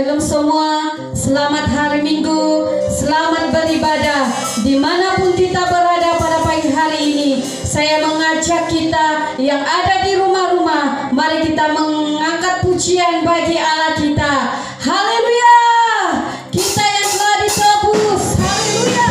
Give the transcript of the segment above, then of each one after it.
Shalom semua, selamat hari Minggu, selamat beribadah dimanapun kita berada pada pagi hari ini. Saya mengajak kita yang ada di rumah-rumah, mari kita mengangkat pujian bagi Allah kita. Haleluya, kita yang telah ditebus. Haleluya.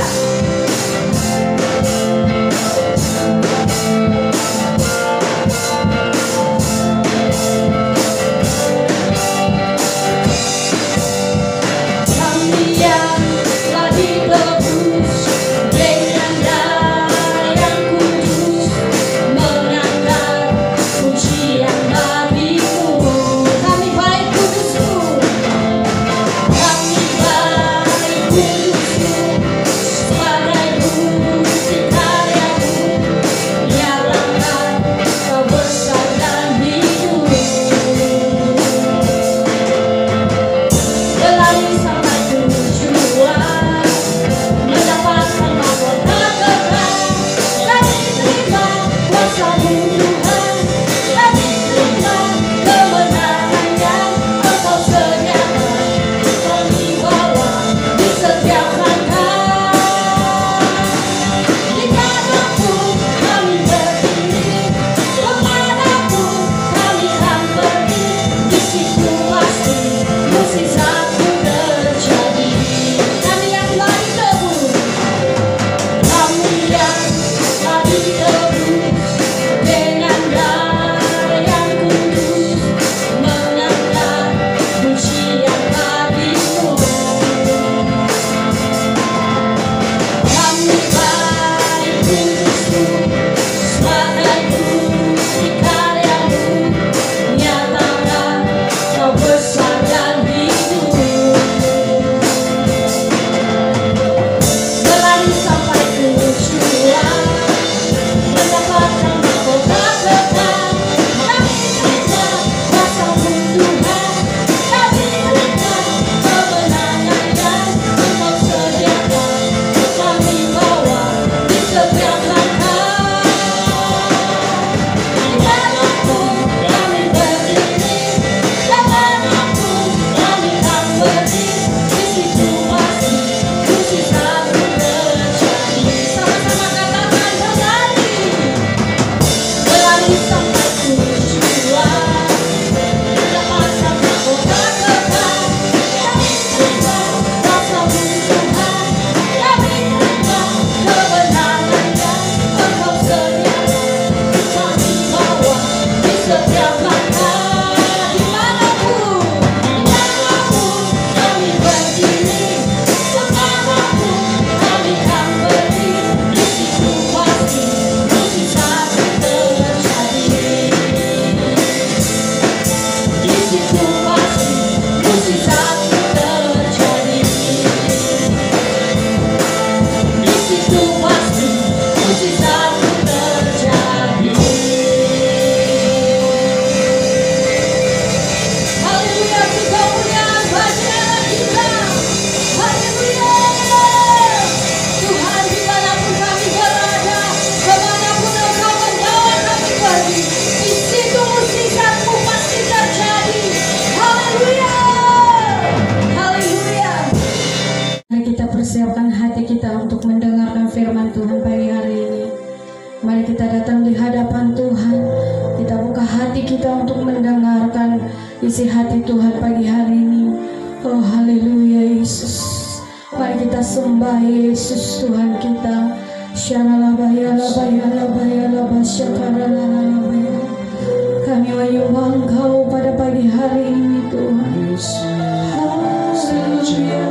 Persiapkan hati kita untuk mendengarkan firman Tuhan pagi hari ini. Mari kita datang di hadapan Tuhan. Kita buka hati kita untuk mendengarkan isi hati Tuhan pagi hari ini. Oh haleluya Yesus. Mari kita sembah Yesus Tuhan kita. Kami menyembah Engkau pada pagi hari ini Tuhan. Haleluya.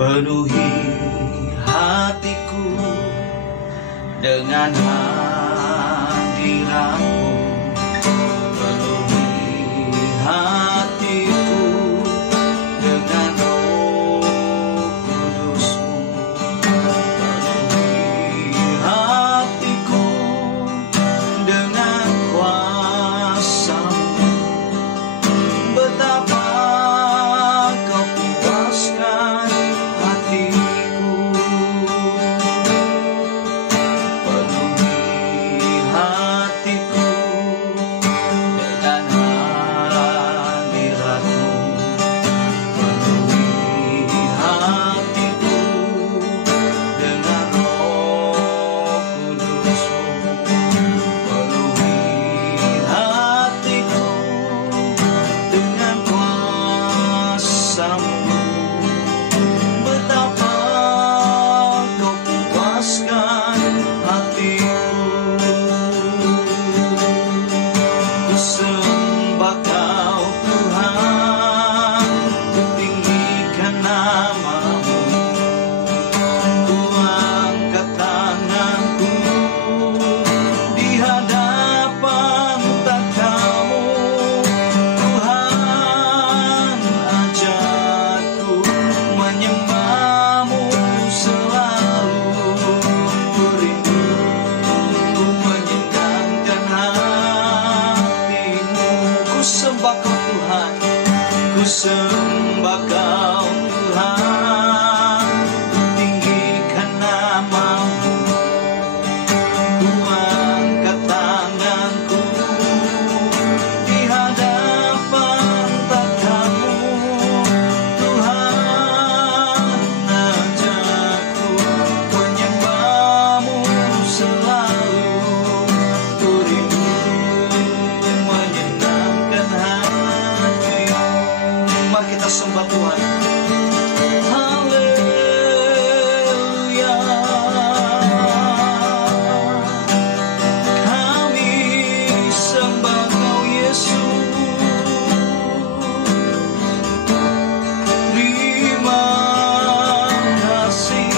Penuhi hatiku dengan hadiratmu, penuhi hatiku dengan Roh Kudusmu, penuhi hatiku dengan kuasa-Mu. Betapa Kau puaskan hatiku, penuhi hatiku Haleluya. Kami sembah Kau Yesus. Terima kasih.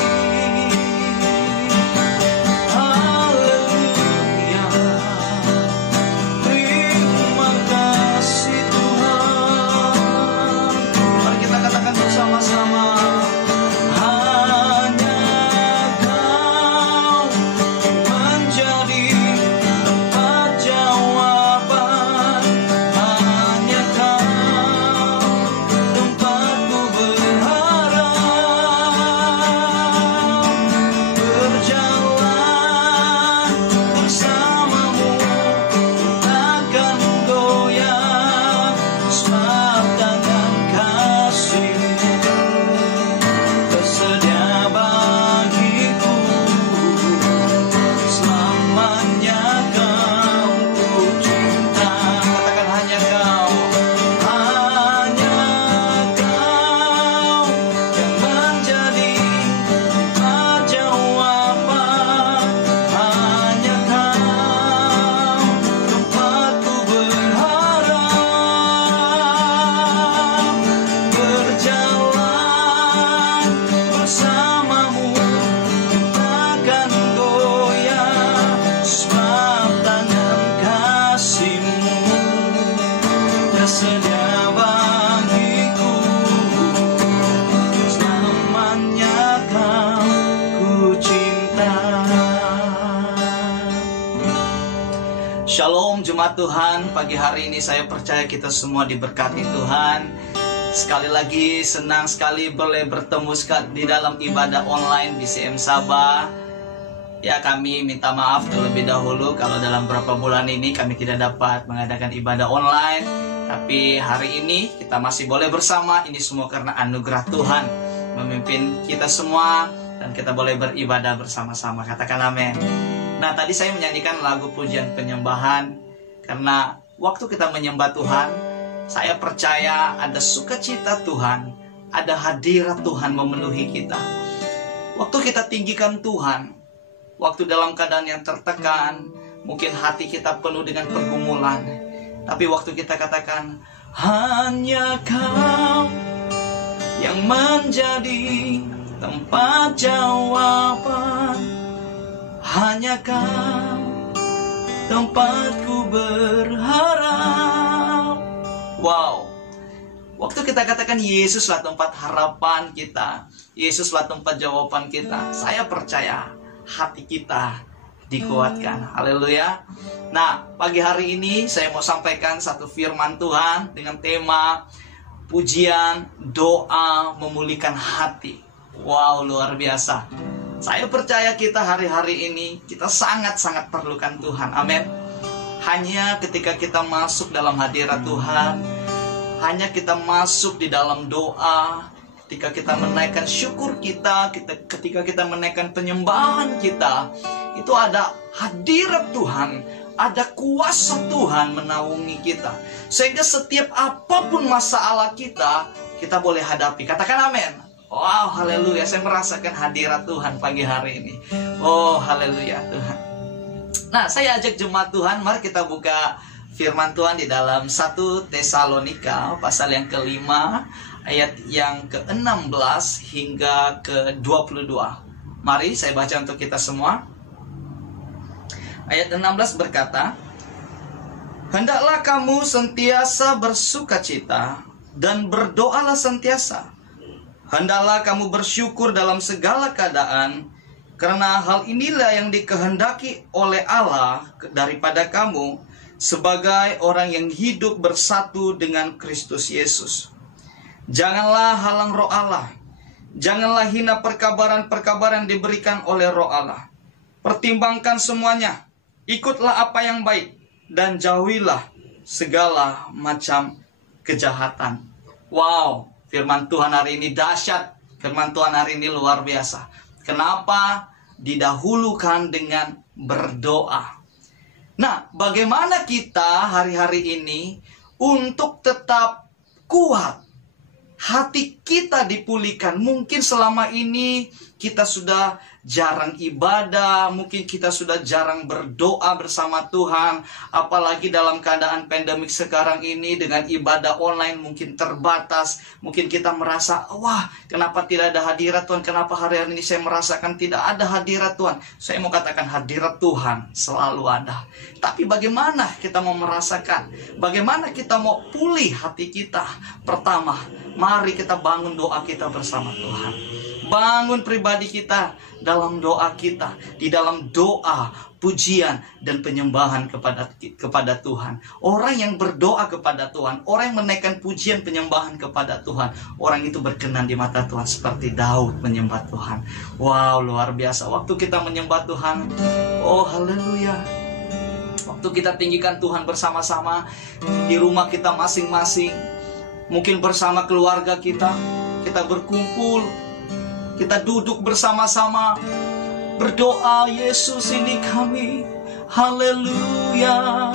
Haleluya. Terima kasih Tuhan. Mari kita katakan bersama-sama. Hanya Kau menjadi tempat jawaban. Hanya Kau tempatku berharap. Berjalan bersamamu takkan goyah, sebab tangan kasih-Mu tersedia bagiku. Selamanya Kau ku cinta. Katakan hanya Kau. Hanya Kau yang menjadi tempat jawaban. Hanya Kau tempatku berharap. Berjalan bersamamu takkan goyah, sebab tangan kasih-Mu tersedia bagiku. Selamanya Kau ku cinta. Shalom jemaat Tuhan, pagi hari ini saya percaya kita semua diberkati Tuhan. Sekali lagi senang sekali boleh bertemu di dalam ibadah online BCM Sabah. Ya, kami minta maaf terlebih dahulu kalau dalam beberapa bulan ini kami tidak dapat mengadakan ibadah online. Tapi hari ini kita masih boleh bersama. Ini semua karena anugerah Tuhan memimpin kita semua dan kita boleh beribadah bersama-sama. Katakan amin. Nah, tadi saya menyanyikan lagu pujian penyembahan karena waktu kita menyembah Tuhan, saya percaya ada sukacita Tuhan, ada hadirat Tuhan memenuhi kita. Waktu kita tinggikan Tuhan, waktu dalam keadaan yang tertekan, mungkin hati kita penuh dengan pergumulan, tapi waktu kita katakan, hanya Kau yang menjadi tempat jawaban. Hanya Kau tempatku berharap. Wow. Waktu kita katakan Yesuslah tempat harapan kita, Yesuslah tempat jawaban kita, saya percaya hati kita dikuatkan. Haleluya. Nah, pagi hari ini saya mau sampaikan satu firman Tuhan dengan tema pujian, doa, memulihkan hati. Wow, luar biasa. Saya percaya kita hari-hari ini kita sangat-sangat perlukan Tuhan. Amin. Hanya ketika kita masuk dalam hadirat Tuhan, hanya kita masuk di dalam doa, ketika kita menaikkan syukur kita, ketika kita menaikkan penyembahan kita, itu ada hadirat Tuhan, ada kuasa Tuhan menaungi kita. Sehingga setiap apapun masalah kita boleh hadapi. Katakan amin. Wow, haleluya. Saya merasakan hadirat Tuhan pagi hari ini. Oh, haleluya Tuhan. Nah, saya ajak jemaat Tuhan, mari kita buka firman Tuhan di dalam 1 Tesalonika pasal yang kelima, ayat yang ke-16 hingga ke-22. Mari saya baca untuk kita semua. Ayat 16 berkata, "Hendaklah kamu sentiasa bersukacita dan berdoalah sentiasa. Hendaklah kamu bersyukur dalam segala keadaan, karena hal inilah yang dikehendaki oleh Allah daripada kamu sebagai orang yang hidup bersatu dengan Kristus Yesus. Janganlah halang roh Allah, janganlah hina perkabaran-perkabaran diberikan oleh roh Allah. Pertimbangkan semuanya, ikutlah apa yang baik, dan jauhilah segala macam kejahatan." Wow, firman Tuhan hari ini dahsyat. Firman Tuhan hari ini luar biasa. Kenapa? Didahulukan dengan berdoa. Nah, bagaimana kita hari-hari ini untuk tetap kuat hati kita dipulihkan. Mungkin selama ini kita sudah jarang ibadah, mungkin kita sudah jarang berdoa bersama Tuhan, apalagi dalam keadaan pandemik sekarang ini dengan ibadah online mungkin terbatas. Mungkin kita merasa, wah, kenapa tidak ada hadirat Tuhan, kenapa hari-hari ini saya merasakan tidak ada hadirat Tuhan. Saya mau katakan hadirat Tuhan selalu ada. Tapi bagaimana kita mau merasakan, bagaimana kita mau pulih hati kita? Pertama, mari kita bangun doa kita bersama Tuhan. Bangun pribadi kita dalam doa kita, di dalam doa, pujian, dan penyembahan kepada Tuhan. Orang yang berdoa kepada Tuhan, orang yang menaikkan pujian penyembahan kepada Tuhan, orang itu berkenan di mata Tuhan seperti Daud menyembah Tuhan. Wow, luar biasa. Waktu kita menyembah Tuhan, oh haleluya. Waktu kita tinggikan Tuhan bersama-sama di rumah kita masing-masing, mungkin bersama keluarga kita berkumpul, kita duduk bersama-sama berdoa, Yesus ini kami, haleluya,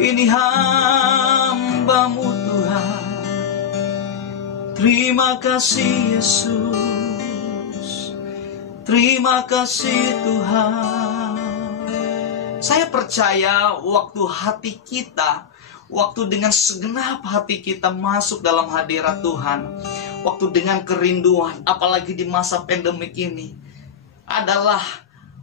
ini hamba-Mu Tuhan, terima kasih Yesus, terima kasih Tuhan. Saya percaya waktu hati kita, waktu dengan segenap hati kita masuk dalam hadirat Tuhan, waktu dengan kerinduan, apalagi di masa pandemik ini, adalah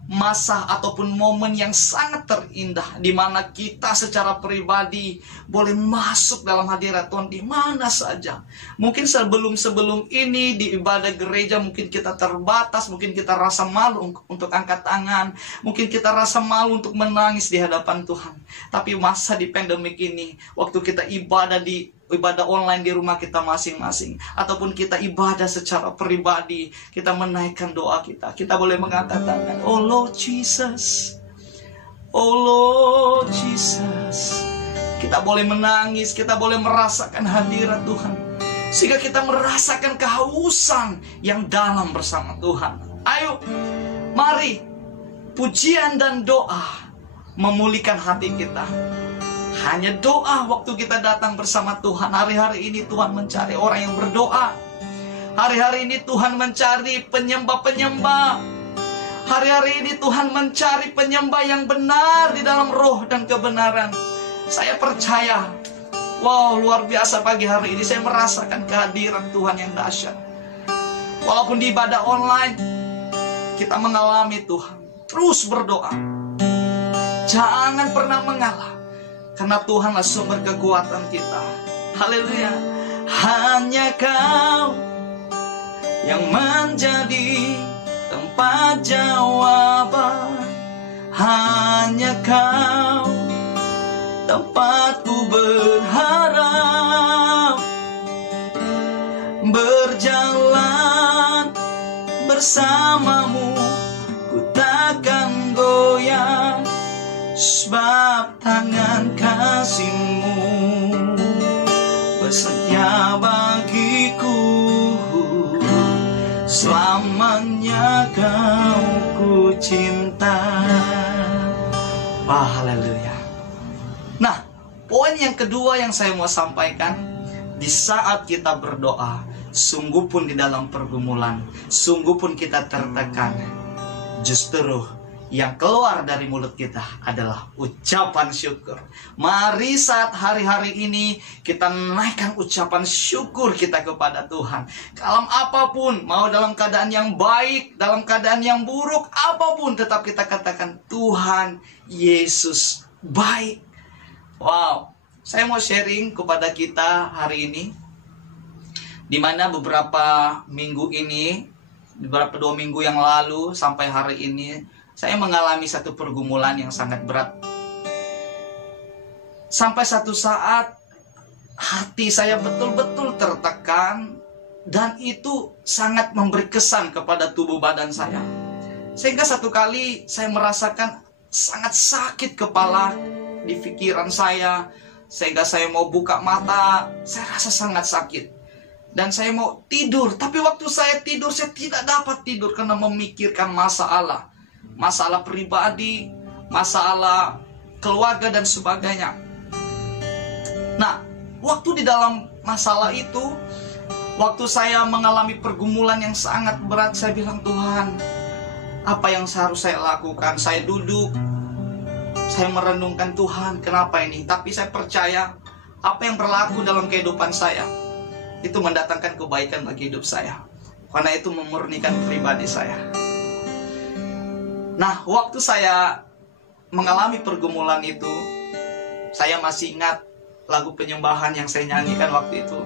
masa ataupun momen yang sangat terindah, di mana kita secara pribadi boleh masuk dalam hadirat Tuhan di mana saja. Mungkin sebelum ini di ibadah gereja mungkin kita terbatas, mungkin kita rasa malu untuk angkat tangan, mungkin kita rasa malu untuk menangis di hadapan Tuhan. Tapi masa di pandemik ini, waktu kita ibadah online di rumah kita masing-masing, ataupun kita ibadah secara pribadi, kita menaikkan doa kita boleh mengangkat tangan, oh Lord Jesus, oh Lord Jesus. Kita boleh menangis, kita boleh merasakan hadirat Tuhan, sehingga kita merasakan kehausan yang dalam bersama Tuhan. Ayo, mari pujian dan doa memulihkan hati kita. Hanya doa waktu kita datang bersama Tuhan. Hari-hari ini Tuhan mencari orang yang berdoa. Hari-hari ini Tuhan mencari penyembah-penyembah. Hari-hari ini Tuhan mencari penyembah yang benar di dalam roh dan kebenaran. Saya percaya, wow, luar biasa pagi hari ini saya merasakan kehadiran Tuhan yang dahsyat. Walaupun di ibadah online, kita mengalami Tuhan. Terus berdoa. Jangan pernah mengalah. Karena Tuhanlah sumber kekuatan kita. Haleluya. Hanya Kau yang menjadi tempat jawaban. Hanya Kau tempatku berharap. Berjalan bersamamu, ku takkan goyang. Sebab tangan kasih-Mu bersetia bagiku, selamanya Kau ku cinta. Wah, haleluya. Nah, poin yang kedua yang saya mau sampaikan, di saat kita berdoa, sungguh pun di dalam pergumulan, sungguh pun kita tertekan, justru yang keluar dari mulut kita adalah ucapan syukur. Mari saat hari-hari ini kita naikkan ucapan syukur kita kepada Tuhan. Dalam apapun, mau dalam keadaan yang baik, dalam keadaan yang buruk, apapun, tetap kita katakan Tuhan Yesus baik. Wow, saya mau sharing kepada kita hari ini, di mana beberapa minggu ini, beberapa 2 minggu yang lalu sampai hari ini, saya mengalami satu pergumulan yang sangat berat. Sampai satu saat hati saya betul-betul tertekan, dan itu sangat memberi kesan kepada tubuh badan saya. Sehingga satu kali saya merasakan sangat sakit kepala di pikiran saya, sehingga saya mau buka mata, saya rasa sangat sakit. Dan saya mau tidur, tapi waktu saya tidur, saya tidak dapat tidur karena memikirkan masalah pribadi, masalah keluarga dan sebagainya. Nah, waktu di dalam masalah itu, waktu saya mengalami pergumulan yang sangat berat, saya bilang, Tuhan, apa yang harus saya lakukan? Saya duduk, saya merenungkan, Tuhan, kenapa ini? Tapi saya percaya apa yang berlaku dalam kehidupan saya itu mendatangkan kebaikan bagi hidup saya, karena itu memurnikan pribadi saya. Nah, waktu saya mengalami pergumulan itu, saya masih ingat lagu penyembahan yang saya nyanyikan waktu itu.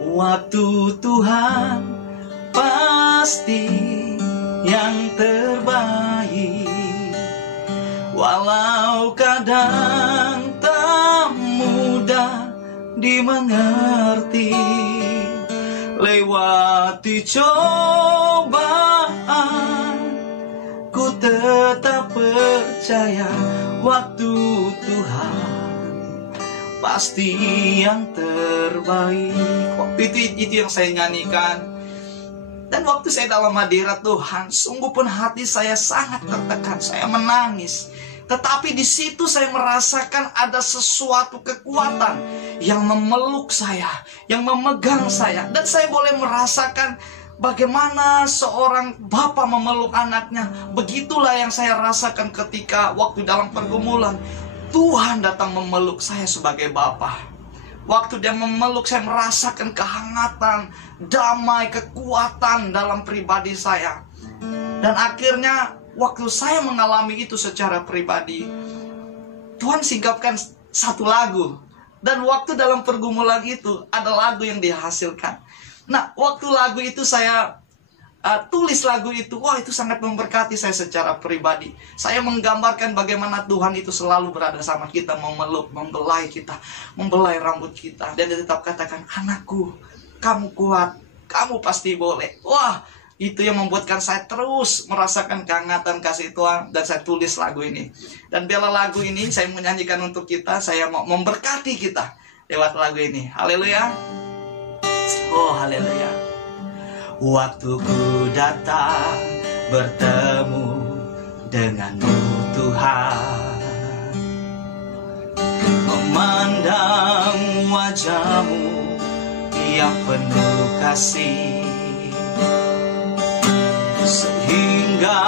Waktu Tuhan pasti yang terbaik, walau kadang tak mudah dimengerti. Lewati cobaan, ku tetap percaya waktu Tuhan pasti yang terbaik. Waktu itu yang saya nyanyikan. Dan waktu saya dalam hadirat Tuhan, sungguh pun hati saya sangat tertekan, saya menangis. Tetapi di situ saya merasakan ada sesuatu kekuatan yang memeluk saya, yang memegang saya. Dan saya boleh merasakan bagaimana seorang bapa memeluk anaknya. Begitulah yang saya rasakan ketika waktu dalam pergumulan, Tuhan datang memeluk saya sebagai bapa. Waktu dia memeluk, saya merasakan kehangatan, damai, kekuatan dalam pribadi saya. Dan akhirnya waktu saya mengalami itu secara pribadi, Tuhan singkapkan satu lagu. Dan waktu dalam pergumulan itu ada lagu yang dihasilkan. Nah, waktu lagu itu saya tulis lagu itu, wah, itu sangat memberkati saya secara pribadi. Saya menggambarkan bagaimana Tuhan itu selalu berada sama kita, memeluk, membelai kita, membelai rambut kita. Dan dia tetap katakan, anakku, kamu kuat, kamu pasti boleh. Wah, itu yang membuatkan saya terus merasakan kehangatan kasih Tuhan. Dan saya tulis lagu ini. Dan biarlah lagu ini saya menyanyikan untuk kita, saya mau memberkati kita lewat lagu ini. Haleluya. Oh, haleluya. Waktu ku datang bertemu denganmu Tuhan, memandang wajahmu yang penuh kasih, sehingga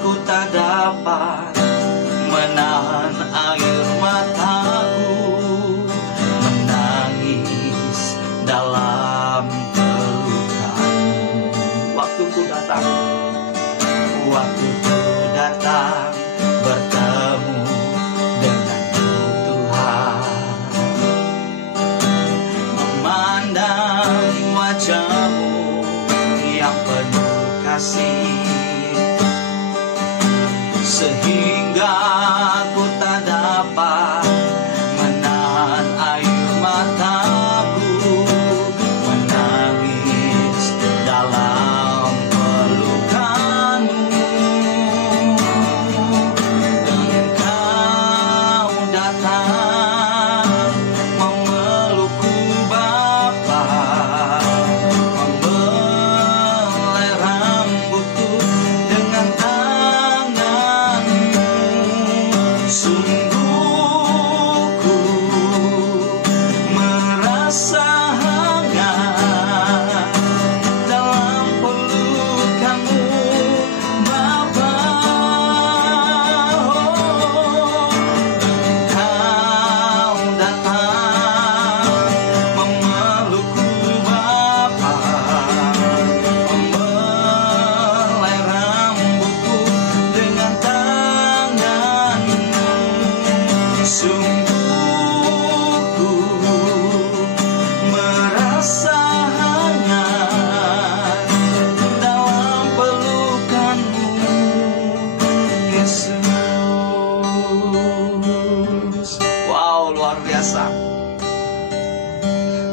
ku tak dapat menahan air mataku, menangis dalam waktu ku datang bertemu denganmu Tuhan, memandang wajahmu yang penuh kasih, sehingga ku tak dapat menahan air mataku, menangis dalam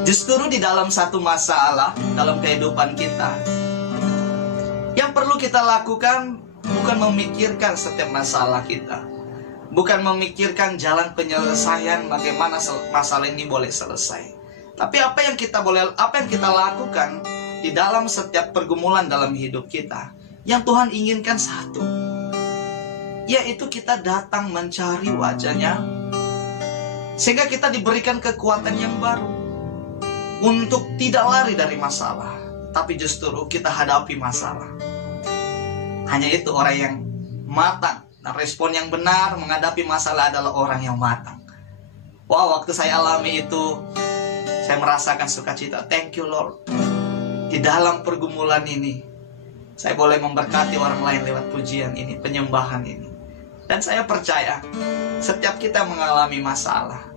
Justru di dalam satu masalah dalam kehidupan kita, yang perlu kita lakukan bukan memikirkan setiap masalah kita, bukan memikirkan jalan penyelesaian bagaimana masalah ini boleh selesai. Tapi apa yang kita lakukan di dalam setiap pergumulan dalam hidup kita, yang Tuhan inginkan satu, yaitu kita datang mencari wajah-Nya, sehingga kita diberikan kekuatan yang baru. untuk tidak lari dari masalah, tapi justru kita hadapi masalah. Hanya itu orang yang matang. Nah, respon yang benar menghadapi masalah adalah orang yang matang. Wow, waktu saya alami itu, saya merasakan sukacita. Thank you Lord. Di dalam pergumulan ini, saya boleh memberkati orang lain lewat pujian ini, penyembahan ini. Dan saya percaya, setiap kita mengalami masalah,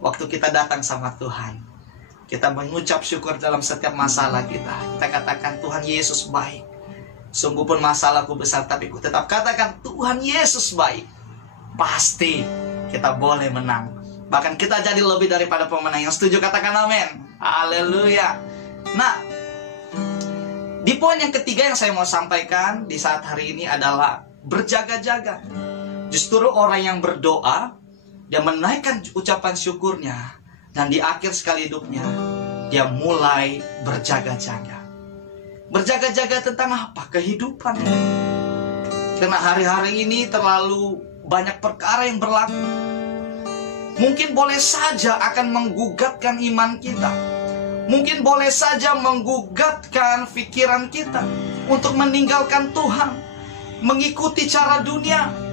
waktu kita datang sama Tuhan, kita mengucap syukur dalam setiap masalah kita. Kita katakan, Tuhan Yesus baik. Sungguh pun masalahku besar, tapi ku tetap katakan, Tuhan Yesus baik. Pasti kita boleh menang. Bahkan kita jadi lebih daripada pemenang. Yang setuju katakan amin. Haleluya. Nah, di poin yang ketiga yang saya mau sampaikan di saat hari ini adalah berjaga-jaga. Justru orang yang berdoa, dia menaikkan ucapan syukurnya, dan di akhir sekali hidupnya, dia mulai berjaga-jaga. Berjaga-jaga tentang apa? Kehidupan. Karena hari-hari ini terlalu banyak perkara yang berlaku. Mungkin boleh saja akan menggugatkan iman kita. Mungkin boleh saja menggugatkan pikiran kita untuk meninggalkan Tuhan, mengikuti cara dunia.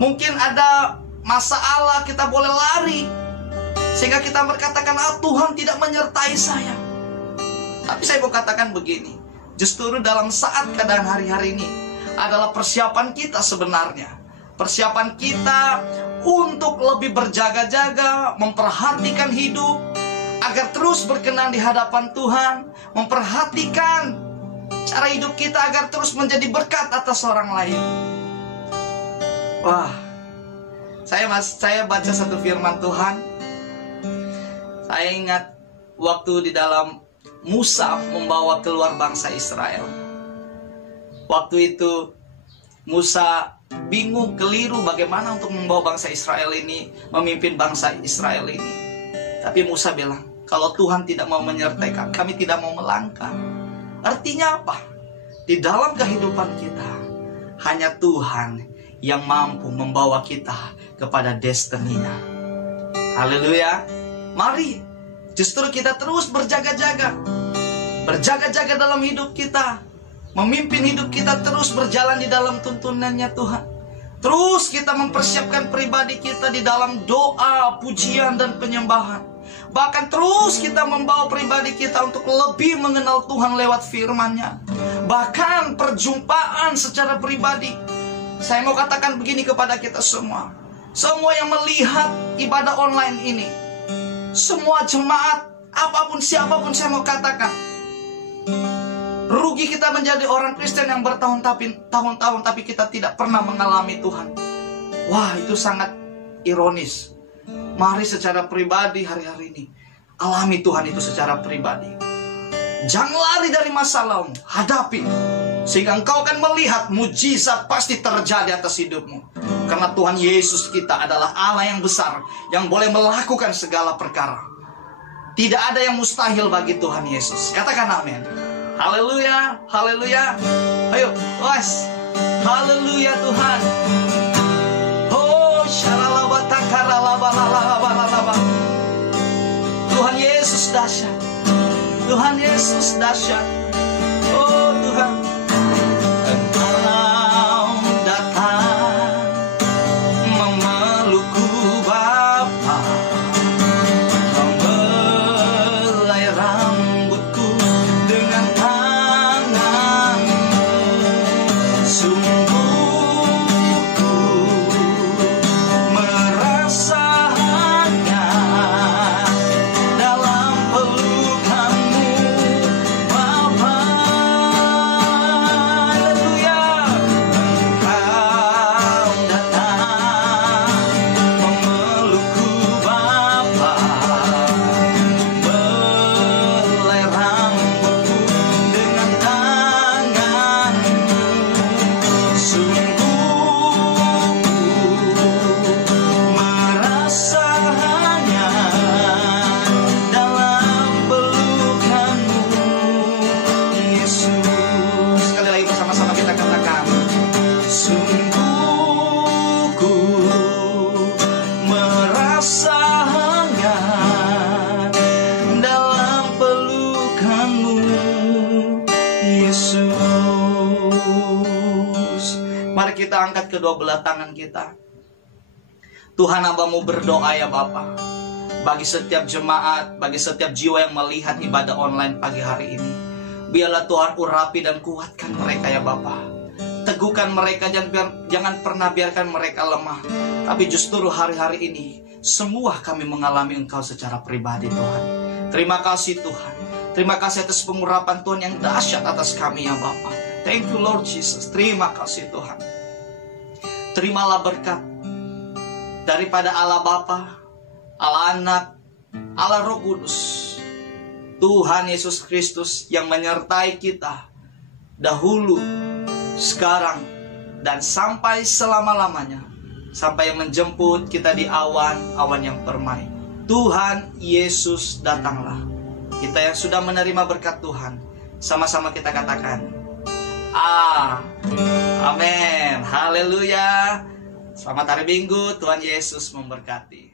Mungkin ada masalah, kita boleh lari, sehingga kita berkatakan, Tuhan tidak menyertai saya. Tapi saya mau katakan begini, justru dalam saat keadaan hari-hari ini adalah persiapan kita sebenarnya. Persiapan kita untuk lebih berjaga-jaga, memperhatikan hidup, agar terus berkenan di hadapan Tuhan, memperhatikan cara hidup kita agar terus menjadi berkat atas orang lain. Wah, saya baca satu firman Tuhan. Saya ingat waktu di dalam Musa membawa keluar bangsa Israel. Waktu itu Musa bingung, keliru bagaimana untuk membawa bangsa Israel ini, memimpin bangsa Israel ini. Tapi Musa bilang, kalau Tuhan tidak mau menyertai kami, kami tidak mau melangkah. Artinya apa? Di dalam kehidupan kita, hanya Tuhan yang mampu membawa kita kepada destininya. Haleluya. Mari, justru kita terus berjaga-jaga. Berjaga-jaga dalam hidup kita. Memimpin hidup kita terus berjalan di dalam tuntunannya Tuhan. Terus kita mempersiapkan pribadi kita di dalam doa, pujian, dan penyembahan. Bahkan terus kita membawa pribadi kita untuk lebih mengenal Tuhan lewat firman-Nya. Bahkan perjumpaan secara pribadi. Saya mau katakan begini kepada kita semua. Semua yang melihat ibadah online ini, semua jemaat, apapun siapapun, saya mau katakan, rugi kita menjadi orang Kristen yang bertahun-tahun tapi kita tidak pernah mengalami Tuhan. Wah, itu sangat ironis. Mari secara pribadi hari-hari ini alami Tuhan itu secara pribadi. Jangan lari dari masalahmu, hadapi, sehingga engkau akan melihat mujizat pasti terjadi atas hidupmu. Karena Tuhan Yesus kita adalah Allah yang besar, yang boleh melakukan segala perkara. Tidak ada yang mustahil bagi Tuhan Yesus. Katakan amin. Haleluya, haleluya. Ayo, was. Haleluya Tuhan. Oh, shalalabatakaralalalalalalalalala. Tuhan Yesus dahsyat. Tuhan Yesus dahsyat. Oh Tuhan. Engkau datang memelukku Bapa, membelai rambutku dengan tanganmu. Sungguh ku merasa hangat dalam pelukanmu Bapa. Tuhanmu Yesus. Mari kita angkat kedua belah tangan kita. Tuhan, hamba mau berdoa ya Bapa, bagi setiap jemaat, bagi setiap jiwa yang melihat ibadah online pagi hari ini. Biarlah Tuhan urapi dan kuatkan mereka ya Bapa. Teguhkan mereka, jangan pernah biarkan mereka lemah. Tapi justru hari-hari ini semua kami mengalami Engkau secara pribadi Tuhan. Terima kasih Tuhan. Terima kasih atas pengurapan Tuhan yang dahsyat atas kami ya Bapa. Thank you Lord Jesus. Terima kasih Tuhan. Terimalah berkat daripada Allah Bapa, Allah Anak, Allah Roh Kudus, Tuhan Yesus Kristus yang menyertai kita dahulu, sekarang, dan sampai selama-lamanya, sampai yang menjemput kita di awan-awan yang permai. Tuhan Yesus datanglah. Kita yang sudah menerima berkat Tuhan, sama-sama kita katakan amin. Haleluya. Selamat hari Minggu, Tuhan Yesus memberkati.